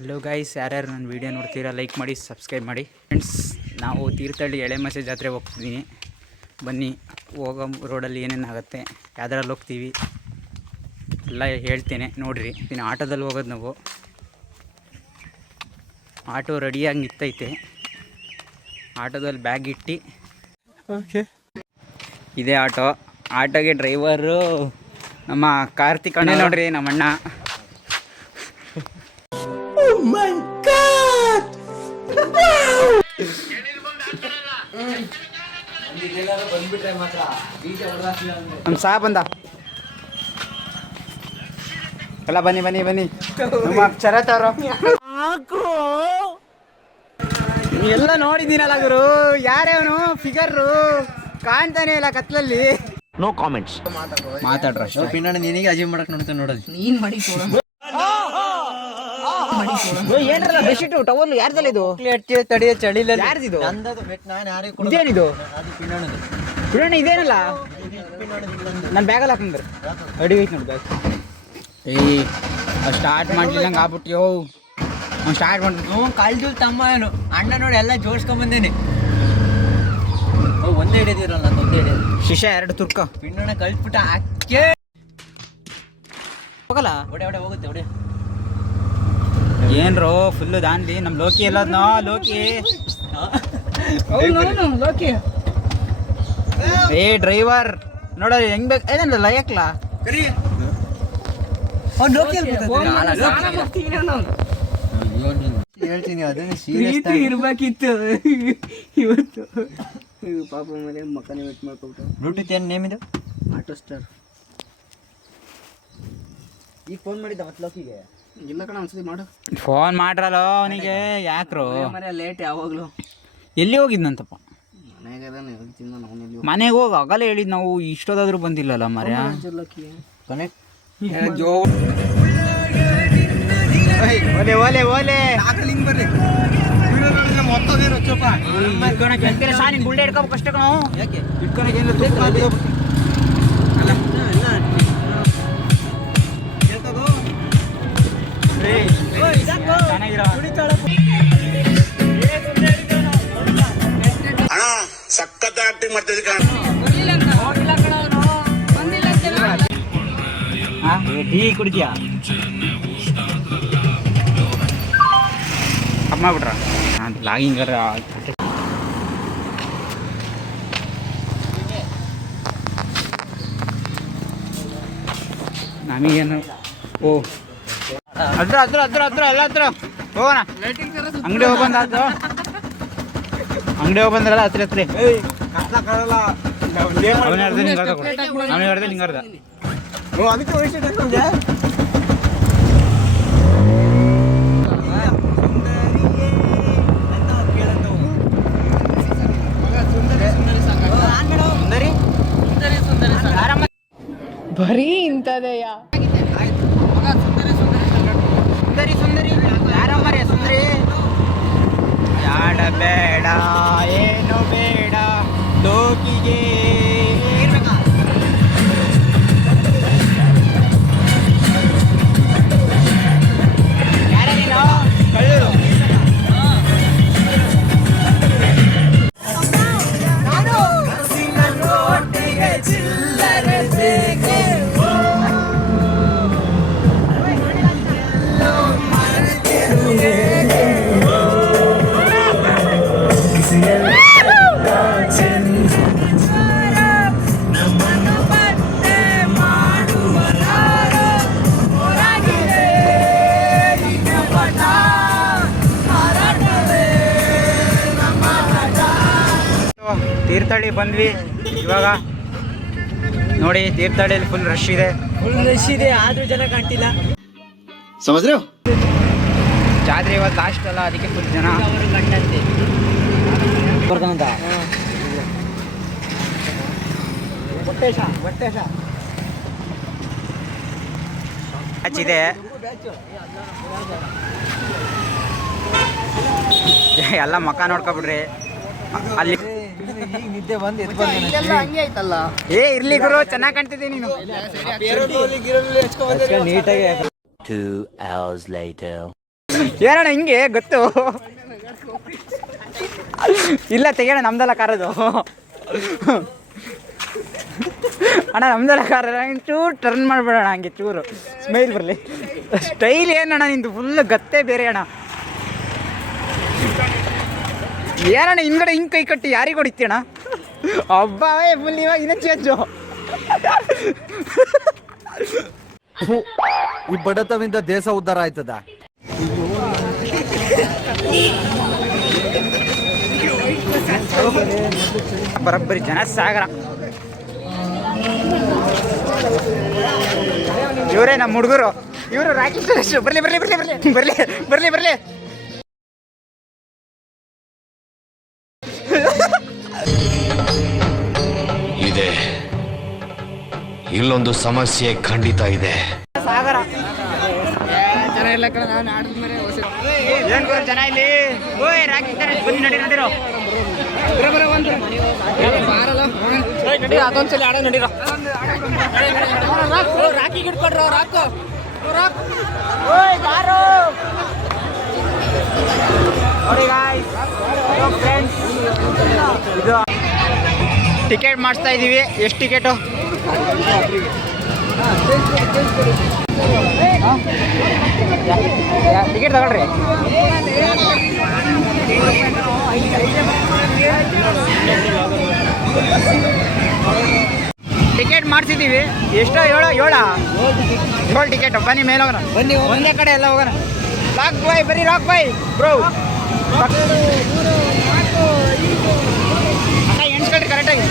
Hello guys, ಯಾರ್ಯಾರು ನನ್ನ video ನೋಡ್ತೀರಾ ಲೈಕ್ ಮಾಡಿ, ಸಬ್ಸ್ಕ್ರೈಬ್ ಮಾಡಿ. ಫ್ರೆಂಡ್ಸ್, ನಾವು ತೀರ್ಥಹಳ್ಳಿ ಎಳೆಮಸೆ ಜಾತ್ರೆ ಹೋಗ್ತಿದ್ದೀನಿ. ಬನ್ನಿ, ಹೋಗೋ ರೋಡಲ್ಲಿ ಏನೇನಾಗುತ್ತೆ, ಯಾವ್ದ್ರಲ್ಲಿ ಹೋಗ್ತೀವಿ ಎಲ್ಲ ಹೇಳ್ತೇನೆ ನೋಡಿರಿ. ಇನ್ನು ಆಟೋದಲ್ಲಿ ಹೋಗೋದು ನಾವು. ಆಟೋ ರೆಡಿಯಾಗಿ ನಿಂತೈತೆ. ಆಟೋದಲ್ಲಿ ಬ್ಯಾಗ್ ಇಟ್ಟು ಓಕೆ, ಇದೇ ಆಟೋಗೆ ಡ್ರೈವರು ನಮ್ಮ ಕಾರ್ತಿಕ್ ಅಣ್ಣ ನೋಡ್ರಿ, ನಮ್ಮ ಅಣ್ಣ. ನಮ್ಮ ಸಾ ಬಂದ ಎಲ್ಲ. ಬನ್ನಿ ಬನ್ನಿ ಬನ್ನಿ, ನಮ್ಮ ಶರತ್ ಅವರು ಎಲ್ಲ ನೋಡಿದ್ದೀನಲ್ಲ ಗುರು. ಯಾರ್ಯಾವನು ಫಿಗರು ಕಾಣ್ತಾನೆ ಇಲ್ಲ ಕತ್ಲಲ್ಲಿ. No comments. ಮಾತಾಡ್ರ ಪಿನ್ನಣ್ಣ ನಿನಗೆ ಅಜೀವ್ ಮಾಡಕ್ ನೋಡ್ತಾನೆ ನೋಡೋದು. ನೀನ್ ಮಾಡಿ ಏನ್ರಲ್ಲ ಬೆಡ್ಶೀಟ್ ಟವಲ್ ಯಾರ್ದಲ್ಲ ಇದು? ತಡಿಯ ಚಳಿಲ್ಲ ಯಾರ್ದಿದು? ನಾನು ಯಾರೇ ಇದೇನಿದು? ಪಿನ್ನಣ್ಣದು. ಬಿಡೋಣ, ಇದೇನಲ್ಲ ನನ್ನ ಬ್ಯಾಗಲ್ಲಿ ಹಾಕಂದ್ರೆ ಅಡಿಗೆ ಐತೆ ನೋಡಿ ಬ್ಯಾಗ್. ಏಯ್, ಸ್ಟಾರ್ಟ್ ಮಾಡ್ಲಿಲ್ಲಂಗೆ ಆಗ್ಬಿಟ್ಯೋ. ಅವ್ನು ಸ್ಟಾರ್ಟ್ ಮಾಡ್ಬಿಟ್ಟು ಕಳ್ದು ತಮ್ಮ ಏನು ಅಣ್ಣ ನೋಡಿ ಎಲ್ಲ ಜೋಡ್ಸ್ಕೊಂಬಂದೇನೆ. ಒಂದೇ ಹಿಡಿದಿರಲ್ಲ, ನಾನು ಒಂದೇ ಹಿಡಿಯೋದು. ಶಿಷ್ಯ 2 ತುರ್ಕ ಪಿನ್ನಣ್ಣ ಕಳ್ಸ್ಬಿಟ್ಟ ಹಾಕೇ ಹೋಗಲ್ಲ. ಒಡೆ ಹೋಗುತ್ತೆ ಒಡೆ. ಏನ್ರೋ ಫುಲ್ಲು ದಾನ್ಲಿ. ನಮ್ಮ ಲೋಕಿ ಎಲ್ಲದ್ನೋ ಲೋಕಿ. ಏ ಡ್ರೈವರ್ ನೋಡೋದು ಹೆಂಗ್ ಬೇಕು ಏನಲ್ಲ ಯಾಕಲ್ಲ ಹೇಳ್ತೀನಿ, ಅದನ್ನ ಸೀರಿಯಸ್ ಇರ್ಬೇಕಿತ್ತು ಇವತ್ತು. ಪಾಪ ಮನೆ ಮಕ್ಕನೇ ವೇಟ್ ಮಾಡ್ಕೊಬಿಟ್ಟು. ಬ್ಲೂಟೂತ್ ಏನು ನೇಮ್ ಇದು? Auto star. ಈಗ ಫೋನ್ ಮಾಡಿದ್ದ ಮತ್ತೆ ಲೋಕಿಗೆ. ಇಲ್ಲ ಕಣ, ಒಂದ್ಸತಿ ಮಾಡು. ಫೋನ್ ಮಾಡ್ರಲ್ಲ ಅವನಿಗೆ. ಯಾಕ್ರೋ ಮನೆ ಲೇಟ್ ಯಾವಾಗಲೂ. ಎಲ್ಲಿ ಹೋಗಿದ್ನಂತಪ್ಪ? ಮನೆಗೆ ಹೋಗಿ ಆಗಲೇ ಹೇಳಿದ್ ನಾವು. ಇಷ್ಟೊತ್ತಾದ್ರೂ ಬಂದಿಲ್ಲಲ್ಲ ಮರ್ಯ. ಓಲೆ ಓಲೆ ಓಲೆ ಸಾರಿ ಗುಳ್ಳೆ ಇಟ್ಕೋಬೇಕು ಅಷ್ಟೇ ಕಣೋ. ಯಾಕೆ ಇಟ್ಕೊಳಕ್ಕೆ ಏನಿಲ್ಲ. ಅಣ್ಣ ಸಖತ್ ಆಕ್ಟಿಂಗ್ ಮಾಡ್ತಿದ್ದೆ ಕಣ. ಟೀ ಕುಡಿದ್ಯಾ? ಅಮ್ಮ ಬಿಡ್ರ ನಾನು ಲಾಗಿಂಗರ ನಮಗೇನು. ಓ ಹತ್ರ ಹತ್ರ ಹತ್ರ ಹತ್ರ ಎಲ್ಲ ಹತ್ರ ಹೋಗೋಣ. ಅಂಗಡಿ ಹೋಗ್ಬಂದಾಯ್ತು. ಅಂಗಡಿ ಹೋಗ್ಬಂದ್ರಲ್ಲ ಹತ್ರ ಹತ್ರ. ಅವನೇ ಅರ್ಧ ನಿಂಗರ್ಧ ಕೊಡು. ಅವನಿಗೆ ಅರ್ಧ ನಿಂಗರ್ಧ. ಅದಕ್ಕೆ ವಯಸ್ಸಿದೆ ನಮಗೆ. ಬರೀ ಇಂಥದೆಯ ಸುಂದರಿ ಸುಂದರಿ ಯಾರಮ್ಮರೇ ಸುಂದರಿ? ಯಾಡ ಬೇಡ ಏನು ಬೇಡ ಲೋಕಿಗೆ. ತೀರ್ಥಹಳ್ಳಿ ಬಂದ್ವಿ ಇವಾಗ. ನೋಡಿ ತೀರ್ಥಹಳ್ಳಿಯಲ್ಲಿ ಫುಲ್ ರಶ್ ಇದೆ. ಆದ್ರೂ ಜನ ಕಾಣ್ತಿಲ್ಲ. ಜಾತ್ರೆ ಇವತ್ತು ಲಾಸ್ಟ್ ಅಲ್ಲ, ಅದಕ್ಕೆ ಫುಲ್ ಜನ. ಅವರು ಕಂಡಂತೆ ಹಚ್ಚಿದೆ ಎಲ್ಲ ಮಕ್ಕ ನೋಡ್ಕೊಬಿಡ್ರಿ ಅಲ್ಲಿ. ನಿದ್ದೆ ಬಂದು ಎದ್ದು ಹಂಗೆ ಆಯ್ತಲ್ಲ. ಏ ಇರ್ಲಿ ಗುರು, ಚೆನ್ನಾಗಿ ಕಾಣ್ತಿದ್ದೆ ನೀನು. ನೀಟಾಗಿ. 2 hours later. ಏನಣ್ಣ ಹಿಂಗೆ ಗೊತ್ತು ಇಲ್ಲ ತೆಗಿಯೋಣ ನಮ್ದೆಲ್ಲ ಕಾರದು ಅಣ್ಣ ನಮ್ದೆಲ್ಲ ಕಾರ ಚೂರು ಟರ್ನ್ ಮಾಡಿಬಿಡೋಣ ಹಂಗೆ ಚೂರು ಸ್ಮೈಲ್ ಬರಲಿ ಸ್ಟೈಲ್ ಏನಣ್ಣ ನಿಂದು ಫುಲ್ ಗತ್ತೆ ಬೇರೆ ಅಣ್ಣ ಏನಣ್ಣ ಹಿಂದ್ಗಡೆ ಹಿಂಗೆ ಕೈ ಕಟ್ಟಿ ಯಾರಿಗೆ ಹೊಡಿತೀಯಣ್ಣ ಹಬ್ಬವೇ ಫುಲ್ ಇವಾಗ ಇನ್ನೂ ಚೇಂಜು ಈ ಬಡತವಿಂದ ದೇಶ ಉದ್ಧಾರ ಆಯ್ತದ ಬರೋಬ್ಬರಿ ಜನ ಸಾಗರ ಇವರೇ ನಮ್ಮ ಹುಡುಗರು ಇವರು ರಾಕಿ ಸುರೇಶ್ ಬರ್ಲಿ ಬರ್ಲಿ ಬರ್ಲಿ ಬರ್ಲಿ ಬರ್ಲಿ ಬರ್ಲಿ ಬರ್ಲಿ ಇದೆ ಇಲ್ಲೊಂದು ಸಮಸ್ಯೆ ಖಂಡಿತ ಇದೆ ಸಾಗರ ಜನ ಎಲ್ಲ ಕಡೆ ನಾನು ಆಡಿದ್ಮೇಲೆ ಏನ್ ಗೊತ್ತಾ ಜನ ಇಲ್ಲಿ ಓಯ್ ರಾಕಿ ಸುರೇಶ್ ಬನ್ನಿ ನಡಿ ನಡಿರೋ ಅದೊಂದ್ಸಲ ಆಡ ನಡೀರೋ ರಾಕಿ ಗಿಡ್ಕೊಡ್ರ ರಾಕು ನೋಡಿ ಗಾಯ್ಸ್ ಫ್ರೆಂಡ್ಸ್ ಇದು ಟಿಕೆಟ್ ಮಾಡಿಸ್ತಾ ಇದ್ದೀವಿ ಎಷ್ಟು ಟಿಕೆಟು ಟಿಕೆಟ್ ತಗೊಳ್ರಿ ಟಿಕೆಟ್ ಮಾಡಿಸಿದ್ದೀವಿ ಎಷ್ಟೋ ಏಳು ಟಿಕೆಟ್ ಬನ್ನಿ ಮೇಲೆ ಹೋಗೋಣ ಬನ್ನಿ ಒಂದೇ ಕಡೆ ಎಲ್ಲ ಹೋಗೋಣ ರಾಕ್ ಬಾಯ್ ಬರೀ ರಾಕ್ ಬಾಯ್ ಬ್ರೋ ಅಣ್ಣ ಎಣ್ಸ್ಕೊಳ್ರಿ ಕರೆಕ್ಟಾಗಿ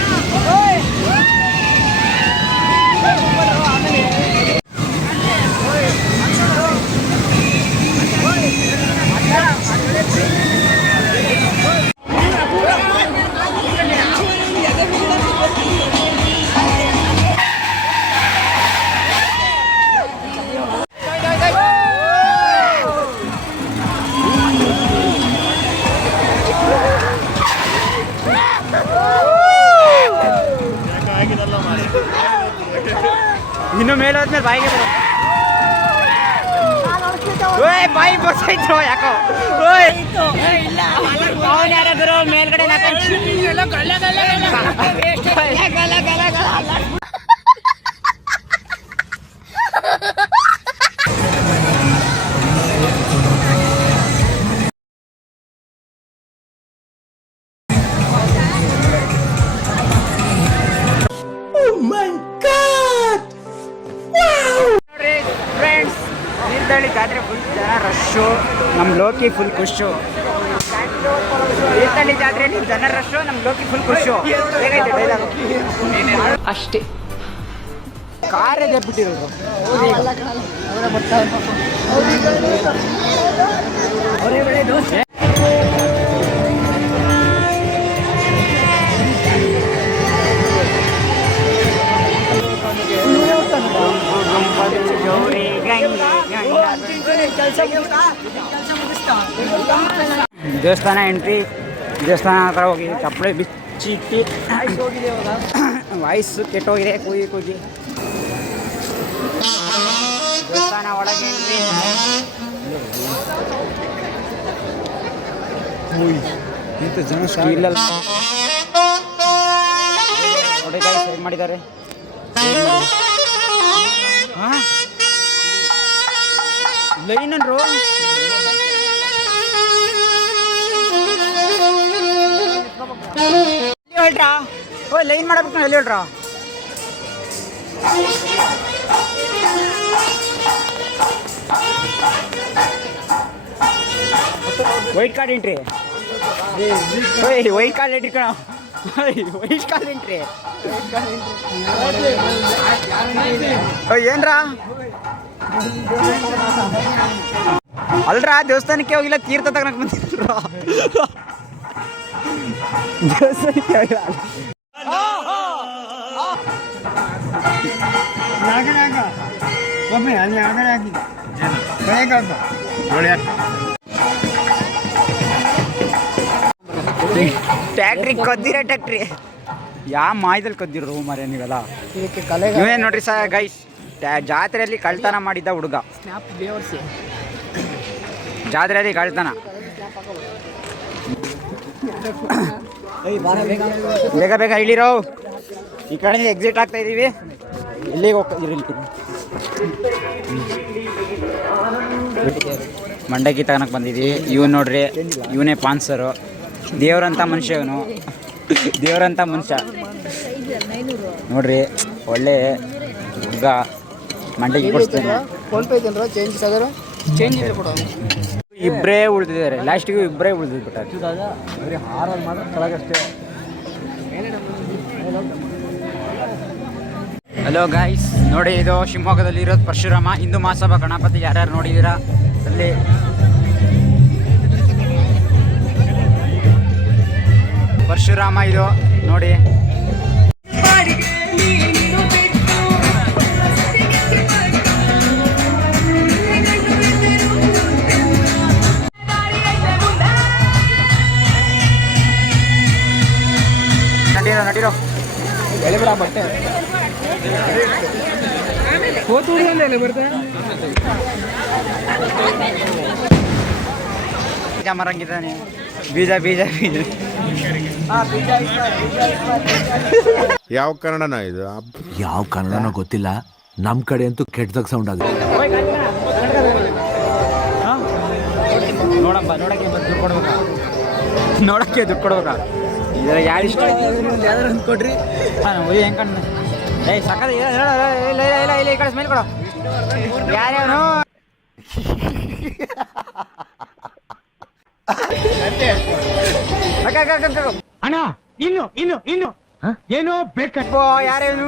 ಇನ್ನು ಮೇಲೆ ಹೋದ್ಮೇಲೆ ಬಾಯಿಗೆ ಓಯ್ ಬಾಯಿ ಬರ್ಸೈತು ಯಾಕೋ ಓಯ್ ಅವನು ಯಾರಾದ್ರು ಮೇಲ್ಗಡೆ ಫ್ರೆಂಡ್ಸ್ ತೀರ್ಥಹಳ್ಳಿ ಜಾತ್ರೆ ಫುಲ್ ಜನ ರಶ್ಶು ನಮ್ಮ ಲೋಕಿ ಫುಲ್ ಖುಷು ತೀರ್ಥಹಳ್ಳಿ ಜಾತ್ರೆಯಲ್ಲಿ ಜನ ರಶ್ಶು ನಮ್ಮ ಲೋಕಿ ಫುಲ್ ಖುಷು ಹೇಗೈತೆ ಡೈಲಾಗ್ ಅಷ್ಟೇ ಕಾರೇ ಬಿಟ್ಟಿರೋದು ದೇವಸ್ಥಾನ ಎಂಟ್ರಿ ದೇವಸ್ಥಾನ ಹತ್ರ ಹೋಗಿ ಚಪ್ಪಳೆ ಬಿಚ್ಚಿಟ್ಟು ವಾಯ್ಸು ಕೆಟ್ಟೋಗಿದೆ ಕೂಗಿ ದೇವಸ್ಥಾನ ಒಳಗೆ ಎಂಟ್ರಿ ಸ್ಟೀಲಲ್ಲಿ ನೋಡಿ ಗಾಯ್ಸ್ ಹೇಗೆ ಮಾಡಿದ್ದಾರೆ ಹಾಂ ಲೈನ್ ಅನ್ರು ಹೇಳ್ರಾ ಓ ಲೈನ್ ಮಾಡಬೇಕು ಎಲ್ಲಿ ಹೇಳ್ರಾ ವೈಟ್ ಕಾರ್ಡ್ ಎಂಟ್ರಿ ಓಯ್ ವೈಟ್ ಕಾರ್ಡ್ ಎಂಟ್ರಿ ಕಣ ವೈಟ್ ಕಾರ್ಡ್ ಎಂಟ್ರಿ ಏನ್ರಾ ಅಲ್ರ ದೇವಸ್ಥಾನಕ್ಕೆ ಹೋಗಿಲ್ಲ ತೀರ್ಥ ತಗೊಳಕ್ ಬಂದಿದ್ರು ದೇವಸ್ಥಾನಕ್ಕೆ ಹೋಗಿಲ್ಲ ಟ್ಯಾಕ್ಟ್ರಿ ಕದ್ದಿರ ಟ್ಯಾಕ್ಟ್ರಿ ಯಾವ ಮಾಯದಲ್ಲಿ ಕದ್ದಿರೋ ಮರ ನೀವೆಲ್ಲ ನೀವೇನು ನೋಡ್ರಿ ಸ ಗೈಸ್ ಜಾತ್ರೆಯಲ್ಲಿ ಕಳ್ತನ ಮಾಡಿದ್ದ ಹುಡುಗ ಸ್ನ್ಯಾಪ್ ಬೇವರ್ಸಿ ಜಾತ್ರೆಯಲ್ಲಿ ಗಾಳ್ತಾನ. ಬೇಗ ಬೇಗ ಇಳಿರೋ. ಈ ಕಡೆಯಿಂದ ಎಕ್ಸಿಟ್ ಆಗ್ತಾ ಇದ್ದೀವಿ. ಇಲ್ಲಿಗೆ ಹೋಗ್ತಾ ಇರಲಿ. ಮಂಡಕ್ಕಿ ತಗೊಳಕ್ಕೆ ಬಂದಿದ್ದೀವಿ. ಇವನು ನೋಡ್ರಿ, ಇವನೇ ಪಾನ್ಸರು. ದೇವ್ರಂಥ ಮನುಷ್ಯ ಇವನು. ದೇವ್ರಂಥ ಮನುಷ್ಯ ನೋಡ್ರಿ. ಒಳ್ಳೆ ಹುಡುಗ. ಮಂಡಕ್ಕಿ ಕೊಡ್ತಾನೆ. ಇಬ್ಬರೇ ಉಳಿದಿದ್ದಾರೆ. ಲಾಸ್ಟಿಗೂ ಇಬ್ಬರೇ ಉಳಿದ್ಬಿಟ್ಟಾರೆ. ಹಲೋ ಗಾಯ್ಸ್, ನೋಡಿ ಇದು ಶಿವಮೊಗ್ಗದಲ್ಲಿ ಇರೋದು ಪರಶುರಾಮ ಹಿಂದೂ ಮಹಾಸಭಾ ಗಣಪತಿ. ಯಾರ್ಯಾರು ನೋಡಿದ್ದೀರಾ ಅಲ್ಲಿ ಪರಶುರಾಮ ಇದು ನೋಡಿ. ನಡೀರೋ ಎಳೆಬಿಡ ಬಟ್ಟೆ ಬೀಜ ಮರಂಗಿದ್ದಾನೆ. ಬೀಜ ಬೀಜ ಬೀಜ ಯಾವ ಕನ್ನಡನ ಇದು? ಯಾವ ಕನ್ನಡನೋ ಗೊತ್ತಿಲ್ಲ, ನಮ್ ಕಡೆ ಅಂತೂ ಕೆಟ್ಟದಾಗ ಸೌಂಡ್ ಆಗುತ್ತೆ. ನೋಡಮ್ಮ, ನೋಡಕ್ಕೆ ದುಡ್ಡು ಕೊಡ್ಬೇಕಾ? ನೋಡಕ್ಕೆ ದುಡ್ಡು ಕೊಡ್ಬೇಕಾ? ಇದ್ರ ಯಾರು ಇಷ್ಟ ಯಾವ್ದಾರು ಒಂದು ಕೊಡ್ರಿ. ಹೆಂಗ್ ಕಣ್ಣು ಸಕ್ಕದ ಇಲ್ಲ ಇಲ್ಲ ಇಲ್ಲ. ಈ ಕಡೆ ಸ್ಮೆಲ್ ಕೊಡು. ಯಾರ್ಯಾವನು ಅಣ್ಣ ಇನ್ನು ಇನ್ನು ಇನ್ನು ಏನೋ ಬೇಕೋ. ಯಾರೇನು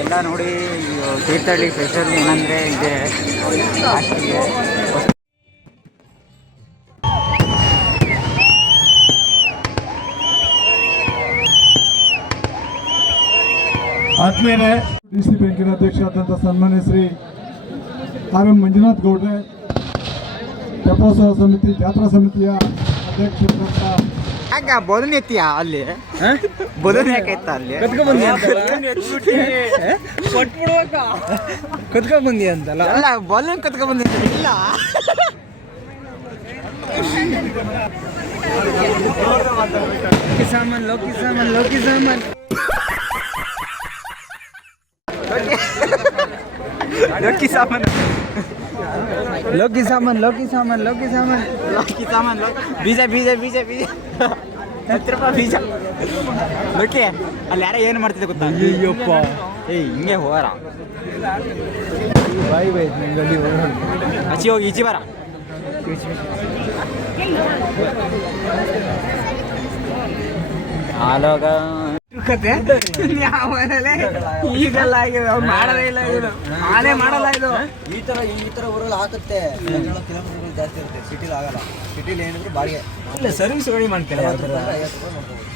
ಎಲ್ಲ ನೋಡಿ. ತೀರ್ಥಹಳ್ಳಿ ಸ್ಪೆಷಲ್ ಏನಂದರೆ ಇದೆ. ಆದ್ಮೇಲೆ ಡಿಸಿ ಬ್ಯಾಂಕಿನ ಅಧ್ಯಕ್ಷರಾದಂಥ ಸನ್ಮಾನ್ಯ ಶ್ರೀ ಆರ್ ಎಂ ಮಂಜುನಾಥ್ ಗೌಡ್ರೆ, ತೆಪ್ಪೋತ್ಸವ ಸಮಿತಿ ಜಾತ್ರಾ ಸಮಿತಿಯ ಅಧ್ಯಕ್ಷರಾದಂಥ ಯಾಕೆ ಬಲೂನ್ ಎತ್ತಿಯಾ ಅಲ್ಲಿ? ಬಲೂನ್ ಯಾಕೆ ಎತ್ತ ಅಲ್ಲಿ? ಕತ್ಕೊಂಡ್ಬಂದಿ ಅಂತಲ್ಲ. ಅಲ್ಲ, ಬಲೂನ್ ಕತ್ಕೊಂಡ್ಬಂದಿಲ್ಲ. ಇಲ್ಲ, ಸಾಮಾನ್ ಲೋಕಿ ಸಾಮಾನ್ ಲೋಕಿ ಸಾಮಾನ್ ಲೋಕಿ ಸಾಮಾನು ಲೋಕಿ ಸಾಮಾನ್ ಲೋಕಿ ಸಾಮಾನ್ ಲೋಕಿ ಸಾಮಾನ್ ಲೋಕಿ ಸಾಮಾನು. ಬೀಜ ಬೀಜ ಬೀಜ ಬೀಜ 10 ರೂಪಾಯಿ ಬೀಜ. ಲೋಕಿ ಅಲ್ಲಿ ಯಾರೋ ಏನು ಮಾಡ್ತಿದ್ದೆ ಗೊತ್ತಾ? ಅಯ್ಯಪ್ಪ, ಹಿಂಗೆ ಹೋರ ಬಾಯ್ ಬಾಯ್ ಗಲ್ಲಿ ಹಚ್ಚಿ ಹೋಗಿ ಈಚಿ ಬರ. ಆಲೋಗ ಕತೆ ಈಗೆಲ್ಲ ಆಗಿದೆ. ಅವ್ರು ಮಾಡಲೇ ಇಲ್ಲ ಇದು. ಆನೆ ಮಾಡಲ್ಲ ಇದು. ಈ ತರ ಊರಲ್ಲಿ ಹಾಕುತ್ತೆ. ಕಿಲೋಮೀಟರ್ ಜಾಸ್ತಿ ಇರುತ್ತೆ. ಸಿಟಿಲಿ ಆಗಲ್ಲ. ಸಿಟಿಲಿ ಏನಿದ್ರು ಬಾಡಿಗೆ ಇಲ್ಲ, ಸರ್ವಿಸ್ ಗಾಡಿ ಮಾಡ್ತಾರೆ.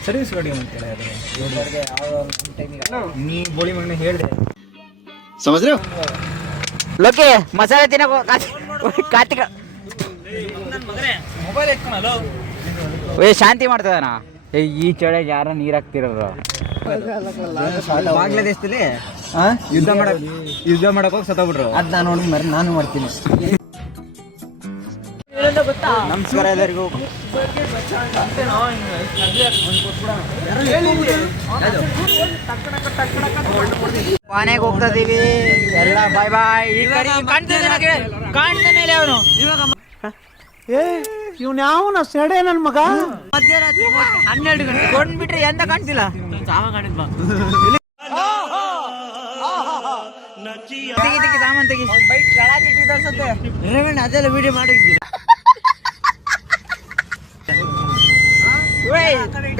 ಸರ್ವಿಸ್ ಗಾಡಿ ಮಾಡ್ತಾರೆ. ನೀ ಬೋಳಿ ಮಗನ ಹೇಳಿದೆ ಲೋಕಿ ಮಸಾಲೆ ತಿನ್ನೋ ಕಾರ್ತಿಕ ಮೊಬೈಲ್ ಎತ್ಕೊಳಲ್ಲ. ಶಾಂತಿ ಮಾಡ್ತದನ. ಈ ಚಳಿಗೆ ಯಾರ ನೀರು ಹಾಕ್ತಿರೋರು? ಬಾಂಗ್ಲಾದೇಶದಲ್ಲಿ ಯುದ್ಧ ಮಾಡಕ್ ಹೋಗಿ ಸತ್ತೋಗ್ಬಿಟ್ರು. ಅದ್ ನಾನು ನೋಡಿ ನಾನು ಮಾಡ್ತೀನಿ. ನಮಸ್ಕಾರ ಎಲ್ಲರಿಗೂ. ಮನೆಗೆ ಹೋಗ್ತಾ ಇದೀವಿ ಎಲ್ಲ. ಬಾಯ್ ಬಾಯ್. ಕಾಣ್ತಾನೆ ಇಲ್ಲ ಅವನು. ಇವ್ನ ಯಾವನ ಸೆಡೆ ನನ್ ಮಗ. ಮಧ್ಯರಾತ್ರಿ 12 ಗಂಟೆ ಕೊಂಡ್ಬಿಟ್ರೆ ಎಂತ ಕಾಣ್ತಿಲ್ಲ. ತೆಗಿ ಸಾಮಾನ್ ತೆಗಿ. ಅದೆಲ್ಲ ವಿಡಿಯೋ ಮಾಡಿದ್ದಿಲ್ಲ.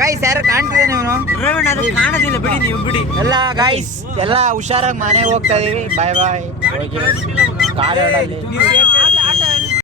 ಗೈಸ್ ಯಾರು ಕಾಣ್ತಿದ್ದಾನೆ ಇವನು? ರವೀಣ್ ಅದು ಕಾಣೋದಿಲ್ಲ, ಬಿಡಿ ನೀವು ಬಿಡಿ. ಎಲ್ಲ ಗೈಸ್ ಎಲ್ಲ ಹುಷಾರಾಗಿ ಮನೆಗೆ ಹೋಗ್ತಾ ಇದೀವಿ. ಬಾಯ್ ಬಾಯ್. ಕಾಲೇಳಲ್ಲಿ